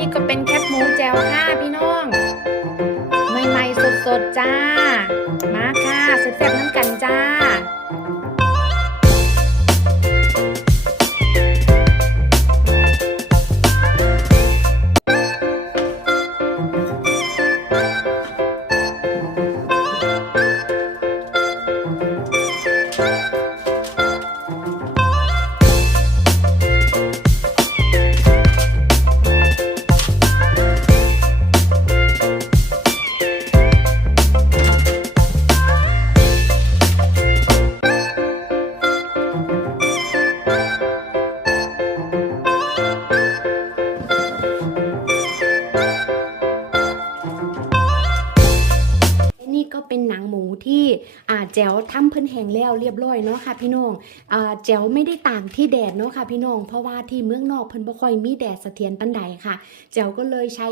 นี่ก็เป็นแคบหมูแจวค่ะพี่น้องใหม่ๆสดๆจ้า มาค่ะแซ่บๆน้ำกันจ้า ก็เป็นหนังหมูที่อ่าแจ๋วทำเพิ่นแห้งแล้วเรียบร้อยเนาะค่ะพี่น้องอ่าแจ๋วไม่ได้ตากที่แดดเนาะค่ะพี่น้อง เพราะว่าที่เมืองนอกเพิ่นบ่ค่อยมีแดดเสถียรปานใดค่ะแจ๋วก็เลยใช้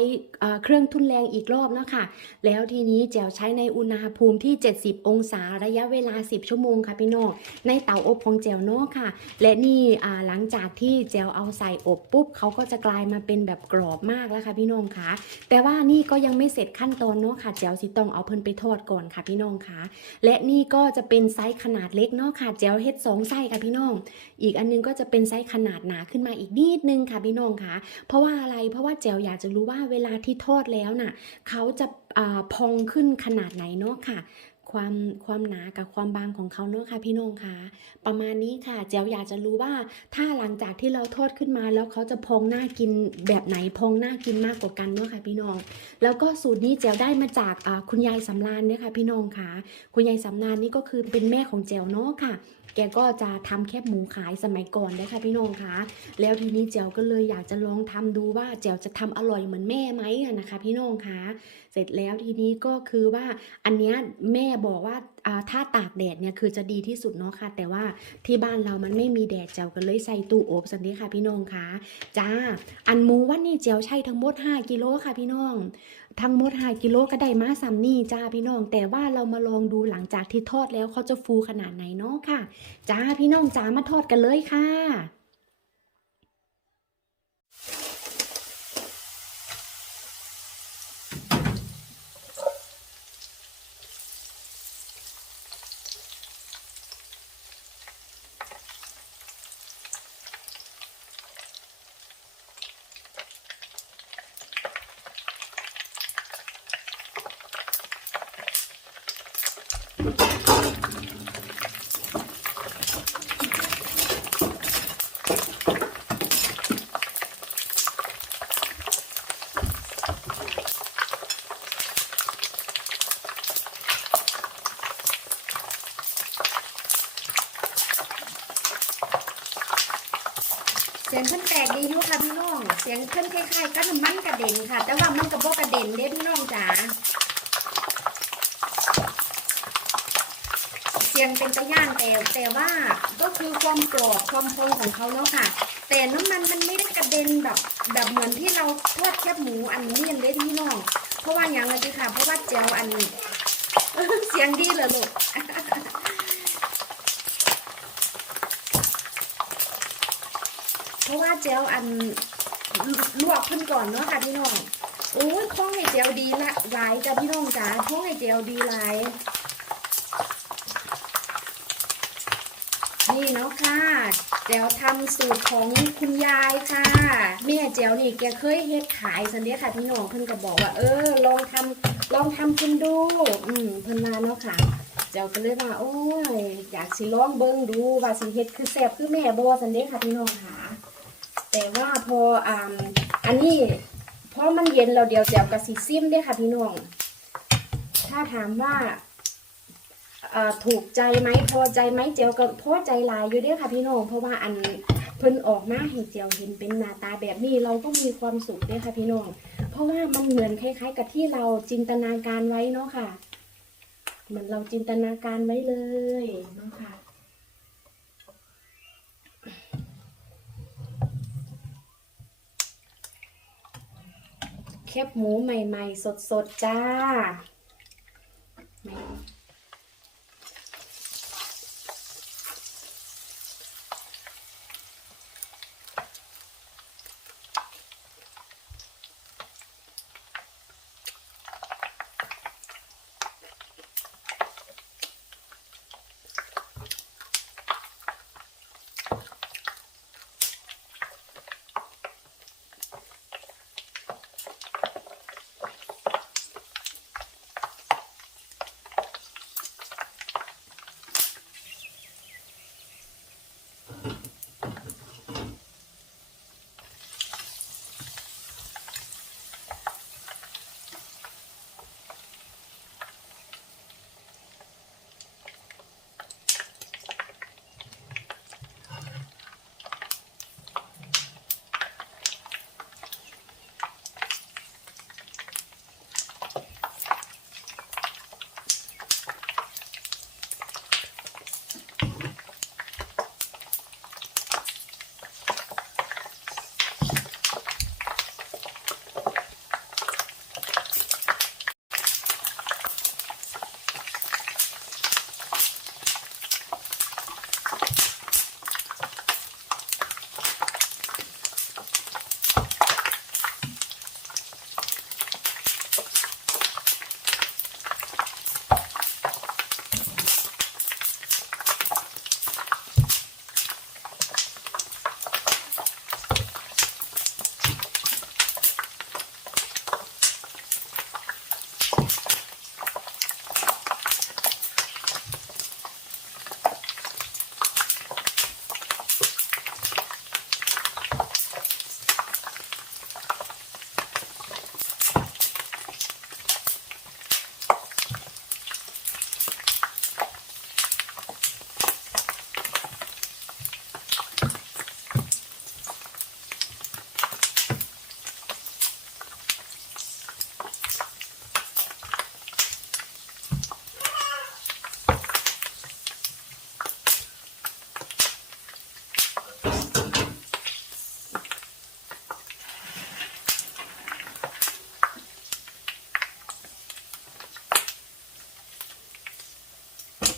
เครื่องทุนแรงอีกรอบเนาะค่ะแล้วทีนี้แจ๋วใช้ในอุณหภูมิที่ 70 องศาระยะเวลา 10 ชั่วโมงค่ะพี่น้องในเตาอบของแจ๋วเนาะค่ะ และนี่อ่าหลังจากที่แจ๋วเอาใส่อบปุ๊บเขาก็จะกลายมาเป็นแบบกรอบมากแล้วค่ะพี่น้องค่ะแต่ว่านี่ก็ยังไม่เสร็จขั้นตอนเนาะค่ะแจ๋วสิต้องเอาเพิ่นไปทอดก่อนค่ะพี่น้องค่ะและนี่ก็จะเป็นไซส์ขนาดเล็กเนาะค่ะแจ๋วเฮ็ดสองไส้ค่ะพี่น้อง อีกอันนึงก็จะเป็นไซส์ขนาดหนาขึ้นมาอีกนิดนึงค่ะพี่น้องค่ะ เพราะว่าอะไรเพราะว่าแจ๋วอยากจะรู้ว่าเวลาที่ทอดแล้วน่ะเขาจะพองขึ้นขนาดไหนเนาะค่ะ ความความหนากับความบางของเขาเนาะค่ะพี่น้องค่ะ ประมาณนี้ค่ะแจ๋วอยากจะรู้ว่าถ้าหลังจากที่เราทอดขึ้นมาแล้วเขาจะพองหน้ากินแบบไหนพองหน้ากินมากกว่ากันเนาะค่ะพี่น้อง แล้วก็สูตรนี้แจ๋วได้มาจากคุณยายสำรานเนี่ยค่ะพี่น้องค่ะ คุณยายสำรานนี่ก็คือเป็นแม่ของแจ๋วเนาะค่ะ แกก็จะทำแคบหมูขายสมัยก่อนได้ค่ะพี่น้องค่ะแล้วทีนี้แจ๋วก็เลยอยากจะลองทำดูว่าแจ๋วจะทำอร่อยเหมือนแม่ไหมนะคะ พี่น้องค่ะเสร็จแล้วทีนี้ก็คือว่าอันเนี้ยแม่บอกว่า ถ้าตากแดดเนี่ยคือจะดีที่สุดเนาะค่ะ แต่ว่าที่บ้านเรามันไม่มีแดดแจ๋วกันเลยใส่ตู้อบสันนี้ค่ะพี่น้องค่ะจ้า อันหมูวันนี้เจ๋วใช้ทั้งหมด 5 กิโลค่ะพี่น้อง ทั้งหมด 5 กิโลก็ได้มาซัมนี่จ้าพี่น้อง แต่ว่าเรามาลองดูหลังจากที่ทอดแล้วเขาจะฟูขนาดไหนเนาะค่ะ จ้าพี่น้องจ้ามาทอดกันเลยค่ะ เสียงเพิ่นแตกดีอยู่ค่ะพี่น้อง เสียงเพิ่นคล้ายๆกับน้ำมันกระเด็นค่ะ แต่ว่ามันก็บ่กระเด็นเด้พี่น้องจ๋า เสียงเป็นตะย่านแต่แต่ว่าก็คือความกรอบความพองของเขาเนาะค่ะ แต่น้ำมันมันไม่ได้กระเด็นแบบ แบบเหมือนที่เราทอดแคบหมูอันนี้เด้พี่น้อง เพราะว่าอย่างไรจีค่ะ เพราะว่าเจลอันนี้เสียงดีเลยลูกเพราะว่าเจลอันลวกขึ้นก่อนเนาะค่ะพี่น้องโอ้ยข้องให้เจลดีละหลายจ้ะพี่น้องจ๋าข้องให้เจลดีหลาย นี่เนาะค่ะเจลทำสูตรของคุณยายค่ะ แม่เจลนี่แกเคยเฮ็ดขายสันเดียค่ะพี่น้องเพิ่นก็บอกว่า เออ ลองทำลองทำกินดู อืมเพิ่นมาเนาะค่ะเจ้าก็เลยว่าโอ้ยอยากสิลองเบิ่งดูว่าสิเฮ็ดคือแซ่บคือแม่บ่สันเด้ค่ะพี่น้องค่ะ แต่ว่าพออ่าอันนี้พอมันเย็นแล้วเดียวเจ้าก็สิซิมเด้ค่ะพี่น้องถ้าถามว่า ถูกใจไหมพอใจไหมเจียวก็พอใจหลายอยู่เด้อค่ะพี่น้องเพราะว่าอันเพิ่นออกมาให้เจียวเห็นเป็นหน้าตาแบบนี้เราก็มีความสุขเด้อค่ะพี่น้อง เพราะว่ามันเหมือนคล้าย ๆ กับที่เราจินตนาการไว้เนาะค่ะ เหมือนเราจินตนาการไว้เลยเนาะค่ะแคบหมูใหม่ ๆ สด ๆ จ้า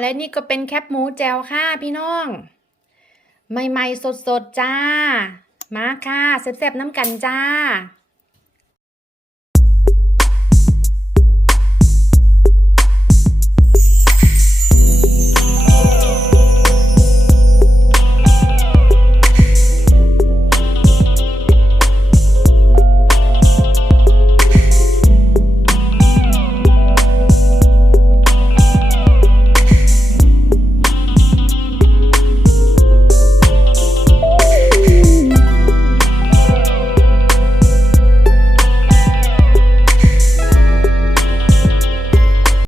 และนี่ก็เป็นแคปหมูแจวค่ะพี่น้อง ใหม่ๆสดๆจ้า มาค่ะแซ่บๆน้ำกันจ้า